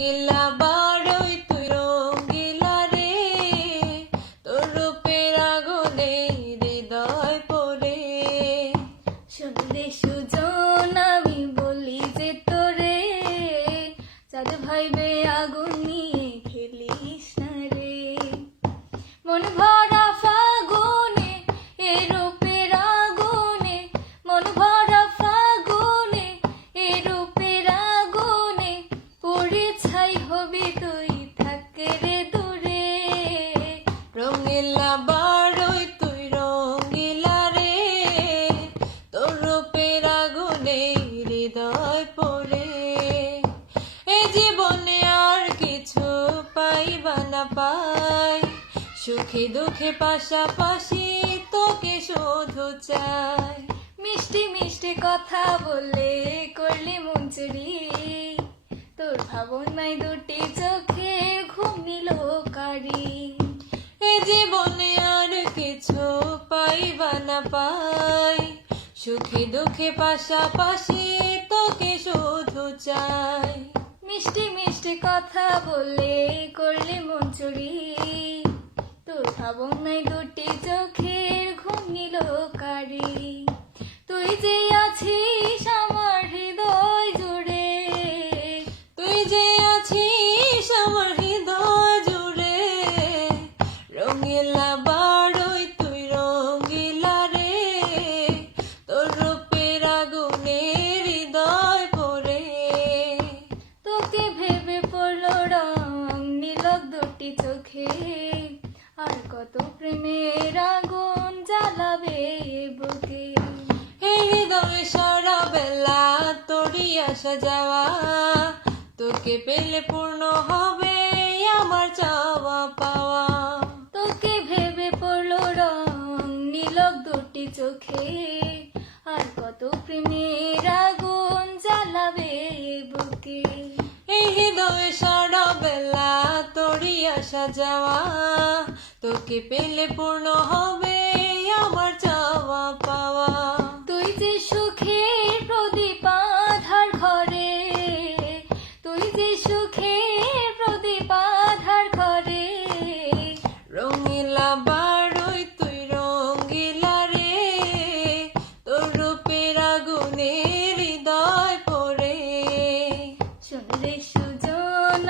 রঙিলা বারোই তুই রঙিলা রে, তোর রূপের আগুনে হৃদয় পড়ে। শুনলে সুজন আমি বলি যে তোরে, চাঁদ ভাইবে আগুন নিয়ে খেলিস না রে। মন ভরা ফাগুনে এ রূপের আগুনে, মন ভরা ফাগুনে এ রূপের আগুনে, পড়ে ছাই হবি তুই থাকে রে দূরে। রঙিলা বারোই তুই রঙিলা রে, তোর রূপের আগুনে হৃদয় পড়ে। এই জীবনে আর কিছু পাইবা না পাই, সুখে দুঃখে পাশাপাশি তোকে শুধু চাই। মিষ্টি মিষ্টি কথা বলে করলি মন চুরি, তোর ভাবনায় দুটি চোখে ঘুম নিল কারি। এ জীবনে আর কিছু পাইবা না পাই, সুখে দুঃখে পাশাপাশি তোকে শুধু চাই। মিষ্টি মিষ্টি কথা বলে করলি মন চুরি, তোর ভাবনায় দুটি চোখের ঘুম নিল কারি। তুই যে আছিস আমার হৃদয় জুড়ে, তুই যে আছিস আমার হৃদয় জুড়ে। রঙিলা বারোই তুই রঙিলা রে, তোর রূপের আগুনে হৃদয় পড়ে। তোকে ভেবে পড়লো রং নীলক দুটি চোখে, আর কত প্রেমের আগুন জ্বালাবে বুকে। এই হৃদয়ে সারা বেলা তোরই আসা যাওয়া, তোকে পেলে পূর্ণ হবে আমার চাওয়া পাওয়া। তোকে ভেবে পড়লো রং নীলক দুটি চোখে, আর কত প্রেমের আগুন জ্বালাবে বুকে। এই হৃদয়ে সারা বেলা তোরই আসা যাওয়া, তোকে পেলে পূর্ণ হবে আমার চাওয়া পাওয়া। তুই যে সুখের প্রদীপ আধার ঘরে, তুই যে সুখের প্রদীপ আধার ঘরে। রঙিলা বারোই তুই রঙিলা রে, তোর রূপের আগুনে হৃদয় পড়ে। শুনলে সুজন